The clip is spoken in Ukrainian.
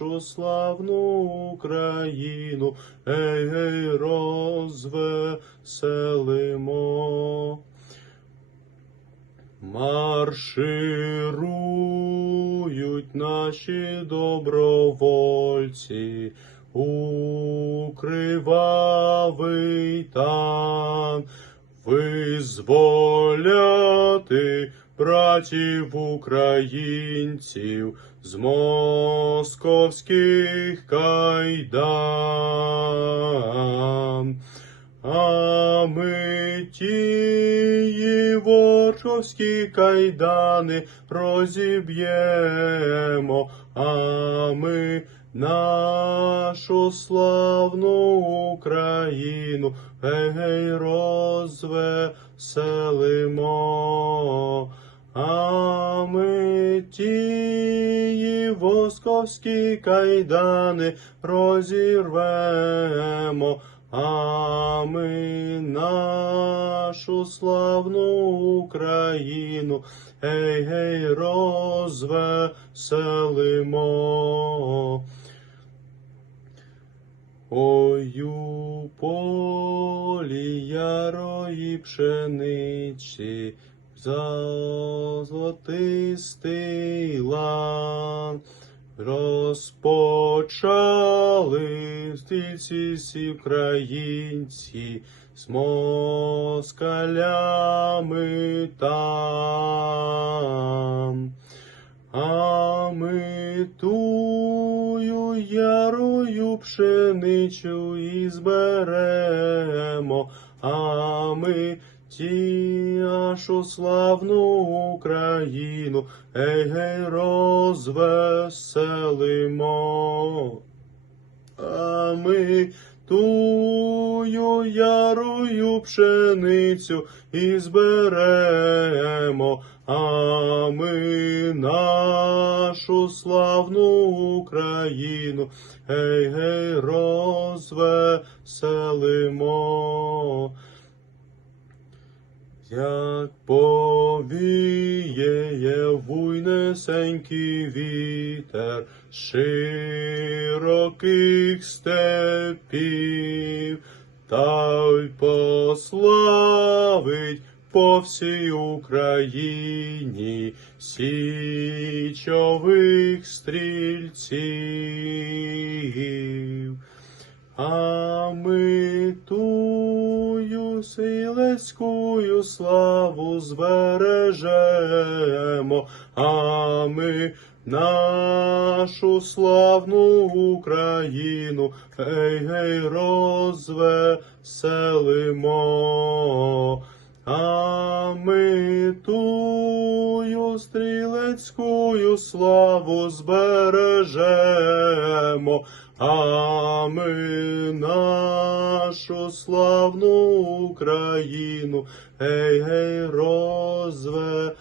нашу славну Україну гей, гей, розвеселимо. Марширують наші добровольці у кривавий тан, визволяти братів українців з московських кайдан. А ми тії ворожські кайдани розіб'ємо, а ми нашу славну Україну гей, розвеселимо. А ми тії восковські кайдани розірвемо, а ми нашу славну Україну гей, гей, розвеселимо. Ой, у полі ярої пшениці, золотистий лан, розпочали ці всі українці з москалями там. А ми тую ярою пшеницю і зберемо, а ми ті нашу славну Україну, гей, гей, розвеселимо. А ми тую ярою пшеницю і зберемо, а ми нашу славну Україну, гей, гей, розвеселимо. Як повіє буйнесенький вітер широких степів, та й пославить по всій Україні січових стрільців. А ми тую силецькую славу збережемо, а ми нашу славну Україну гей, гей, розвеселимо. А ми тую стрілецькую славу збережемо, а ми нашу славну Україну. Гей, гей, розвеселимо.